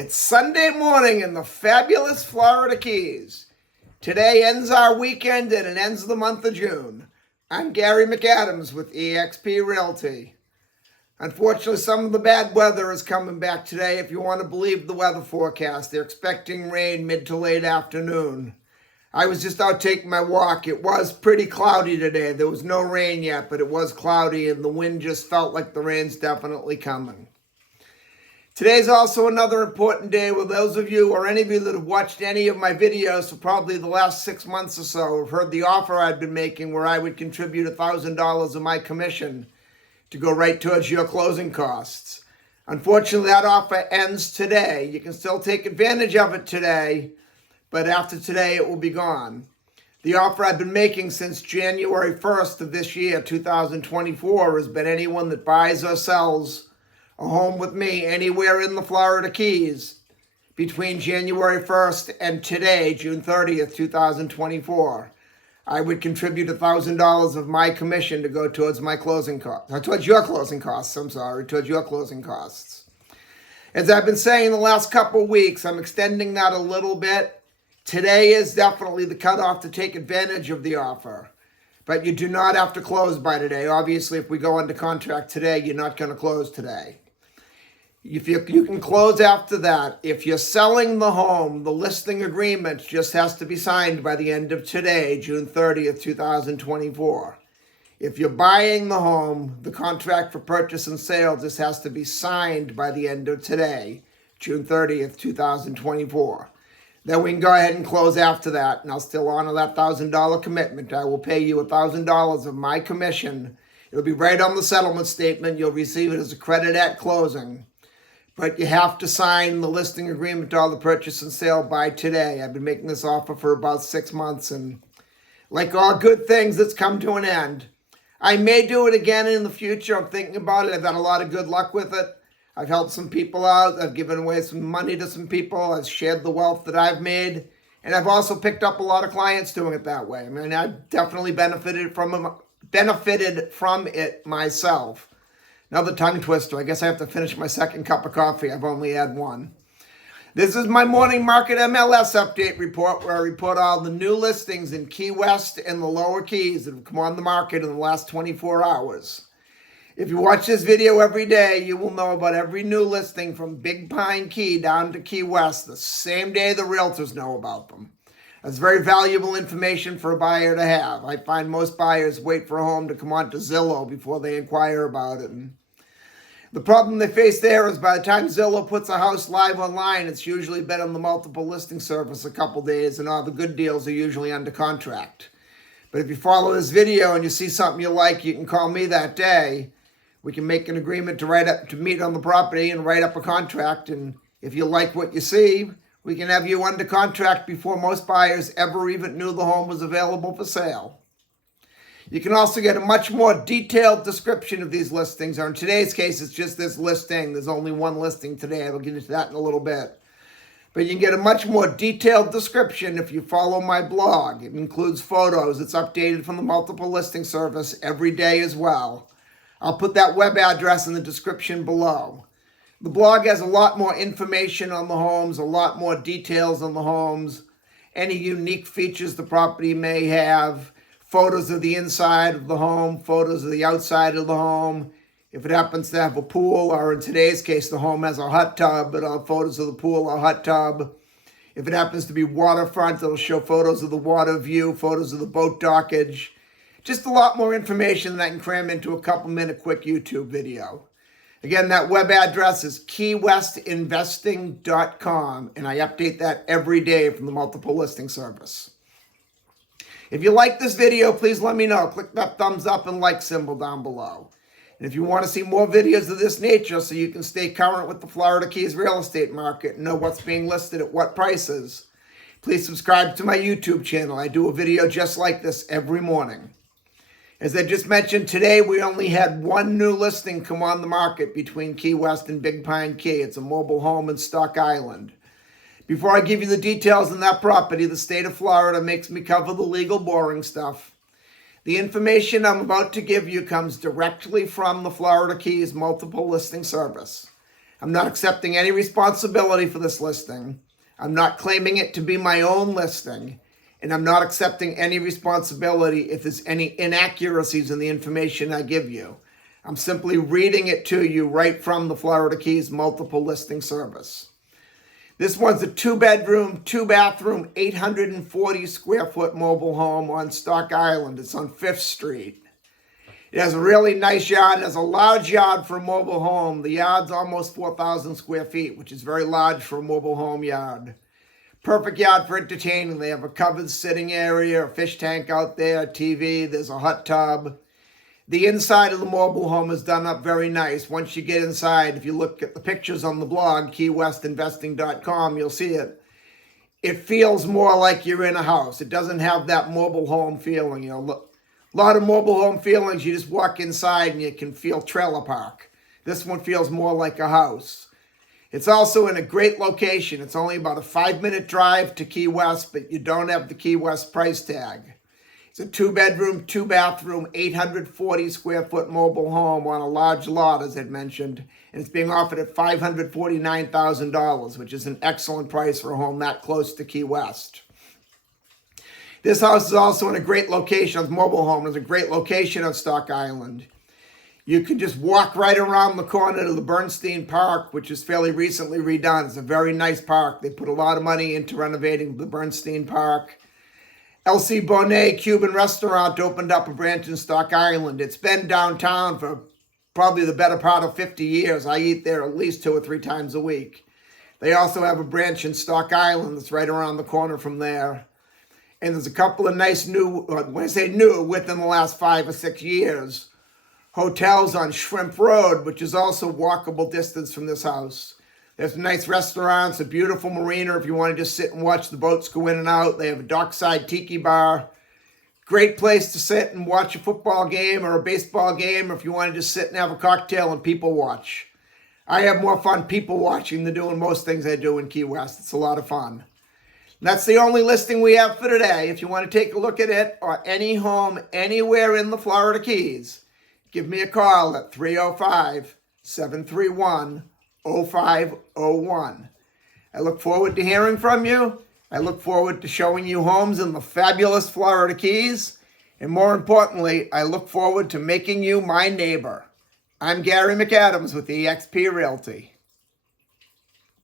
It's Sunday morning in the fabulous Florida Keys. Today ends our weekend and it ends the month of June. I'm Gary McAdams with eXp Realty. Unfortunately, some of the bad weather is coming back today. If you want to believe the weather forecast, they're expecting rain mid to late afternoon. I was just out taking my walk. It was pretty cloudy today. There was no rain yet, but it was cloudy and the wind just felt like the rain's definitely coming. Today's also another important day with those of you or any of you that have watched any of my videos for probably the last 6 months or so have heard the offer I've been making where I would contribute $1,000 of my commission to go right towards your closing costs. Unfortunately, that offer ends today. You can still take advantage of it today, but after today it will be gone. The offer I've been making since January 1st of this year, 2024, has been anyone that buys or sells a home with me anywhere in the Florida Keys between January 1st and today, June 30th, 2024. I would contribute $1,000 of my commission to go towards my closing costs, towards your closing costs. As I've been saying the last couple of weeks, I'm extending that a little bit. Today is definitely the cutoff to take advantage of the offer. But you do not have to close by today. Obviously, if we go under contract today, you're not going to close today. If you can close after that. If you're selling the home, the listing agreement just has to be signed by the end of today, June 30th, 2024. If you're buying the home, the contract for purchase and sale just has to be signed by the end of today, June 30th, 2024. Then we can go ahead and close after that, and I'll still honor that $1,000 commitment. I will pay you $1,000 of my commission. It'll be right on the settlement statement. You'll receive it as a credit at closing. But you have to sign the listing agreement to all the purchase and sale by today. I've been making this offer for about 6 months, and like all good things, it's come to an end. I may do it again in the future. I'm thinking about it. I've had a lot of good luck with it. I've helped some people out. I've given away some money to some people. I've shared the wealth that I've made. And I've also picked up a lot of clients doing it that way. I mean, I've definitely benefited from it myself. Another tongue twister. I guess I have to finish my second cup of coffee. I've only had one. This is my morning market MLS update report where I report all the new listings in Key West and the Lower Keys that have come on the market in the last 24 hours. If you watch this video every day, you will know about every new listing from Big Pine Key down to Key West the same day the realtors know about them. That's very valuable information for a buyer to have. I find most buyers wait for a home to come onto Zillow before they inquire about it. And the problem they face there is by the time Zillow puts a house live online, it's usually been on the multiple listing service a couple days, and all the good deals are usually under contract. But if you follow this video and you see something you like, you can call me that day. We can make an agreement to meet on the property and write up a contract. And if you like what you see, we can have you under contract before most buyers ever even knew the home was available for sale. You can also get a much more detailed description of these listings, or in today's case, it's just this listing. There's only one listing today. I'll get into that in a little bit. But you can get a much more detailed description if you follow my blog. It includes photos. It's updated from the multiple listing service every day as well. I'll put that web address in the description below. The blog has a lot more information on the homes, a lot more details on the homes, any unique features the property may have, photos of the inside of the home, photos of the outside of the home. If it happens to have a pool, or in today's case, the home has a hot tub, it'll have photos of the pool or hot tub. If it happens to be waterfront, it'll show photos of the water view, photos of the boat dockage. Just a lot more information than I can cram into a couple-minute quick YouTube video. Again, that web address is keywestinvesting.com, and I update that every day from the multiple listing service. If you like this video, please let me know. Click that thumbs up and like symbol down below. And if you want to see more videos of this nature so you can stay current with the Florida Keys real estate market and know what's being listed at what prices, please subscribe to my YouTube channel. I do a video just like this every morning. As I just mentioned, today we only had one new listing come on the market between Key West and Big Pine Key. It's a mobile home in Stock Island. Before I give you the details on that property, the state of Florida makes me cover the legal boring stuff. The information I'm about to give you comes directly from the Florida Keys multiple listing service. I'm not accepting any responsibility for this listing. I'm not claiming it to be my own listing. And I'm not accepting any responsibility if there's any inaccuracies in the information I give you. I'm simply reading it to you right from the Florida Keys multiple listing service. This one's a 2-bedroom, 2-bathroom, 840 square foot mobile home on Stock Island. It's on 5th Street. It has a really nice yard. It has a large yard for a mobile home. The yard's almost 4,000 square feet, which is very large for a mobile home yard. Perfect yard for entertaining. They have a covered sitting area, a fish tank out there, a TV, there's a hot tub. The inside of the mobile home is done up very nice. Once you get inside, if you look at the pictures on the blog, keywestinvesting.com, you'll see it. It feels more like you're in a house. It doesn't have that mobile home feeling. You know, a lot of mobile home feelings, you just walk inside and you can feel trailer park. This one feels more like a house. It's also in a great location. It's only about a 5-minute drive to Key West, but you don't have the Key West price tag. It's a 2-bedroom, 2-bathroom, 840 square foot mobile home on a large lot, as I'd mentioned, and it's being offered at $549,000, which is an excellent price for a home that close to Key West. This house is also in a great location. This mobile home is a great location on Stock Island. You can just walk right around the corner to the Bernstein Park, which is fairly recently redone. It's a very nice park. They put a lot of money into renovating the Bernstein Park. LC Bonet Cuban Restaurant opened up a branch in Stock Island. It's been downtown for probably the better part of 50 years. I eat there at least 2 or 3 times a week. They also have a branch in Stock Island that's right around the corner from there. And there's a couple of nice new, when I say new, within the last 5 or 6 years, hotels on Shrimp Road, which is also walkable distance from this house. There's nice restaurants, a beautiful marina if you want to just sit and watch the boats go in and out. They have a dockside tiki bar. Great place to sit and watch a football game or a baseball game, or if you want to just sit and have a cocktail and people watch. I have more fun people watching than doing most things I do in Key West. It's a lot of fun. That's the only listing we have for today. If you want to take a look at it or any home anywhere in the Florida Keys, give me a call at 305-731-0501. I look forward to hearing from you. I look forward to showing you homes in the fabulous Florida Keys. And more importantly, I look forward to making you my neighbor. I'm Gary McAdams with eXp Realty.